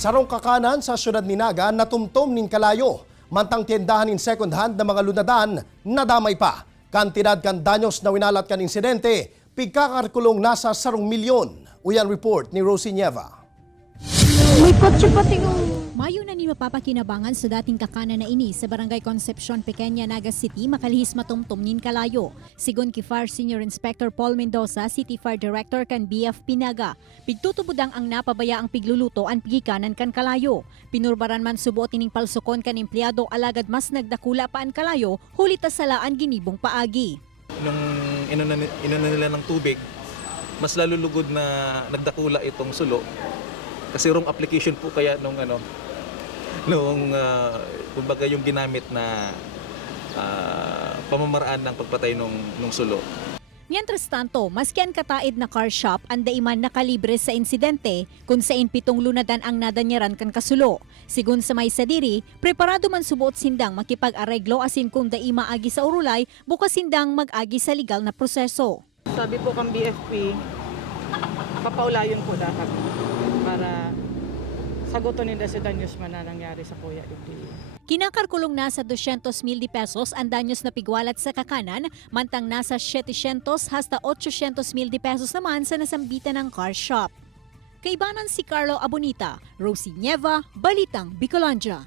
Sarong kakanan sa syudad ni Naga natumtom nin kalayo. Mantang tiendahan in second hand na mga lunadan, nadamay pa. Kantidad kan danyos na winalat kan insidente, pigkakarkulong nasa 1 milyon. Uyan report ni Rosie Nieva. May pati ng Mayo na ni mapapakinabangan sa dating kakanan na ini sa Barangay Concepcion, Pequeña, Naga City, makalihis matumtum nin kalayo. Sigon ki Fire Senior Inspector Paul Mendoza, City Fire Director kan BFP Naga, pigtutubudang ang napabaya ang pigluluto ang pigikanan kan kalayo. Pinurbaran man subuot ining palsukon kan empleyado alagad mas nagdakula pa ang kalayo, hulit salaan ginibong paagi. Nung inuna nila ng tubig, mas lalulugod na nagdakula itong sulo. Kasi wrong application po kaya nung kumbaga yung ginamit na pamamaraan ng pagpatay nung sulo. Mientras tanto, maski ang kataid na car shop ang daiman nakalibre sa insidente kung sain 7 lunadan ang nadanyaran kan kasulo. Sigun sa may sadiri, preparado man subuot sindang makipag-areglo asin kung daima agi sa urulay, bukas sindang mag-agi sa legal na proseso. Sabi po kang BFP, papaulayon po lahat para sagutin nila si danyos man na nangyari sa Kuya Ibli. Kinakarkulong nasa 200,000 pesos ang danyos na pigwalat sa kakanan, mantang nasa 700 hasta 800,000 pesos naman sa nasambitan ng car shop. Kaibanan si Carlo Abonita, Rosie Nieva, Balitang Bicolandia.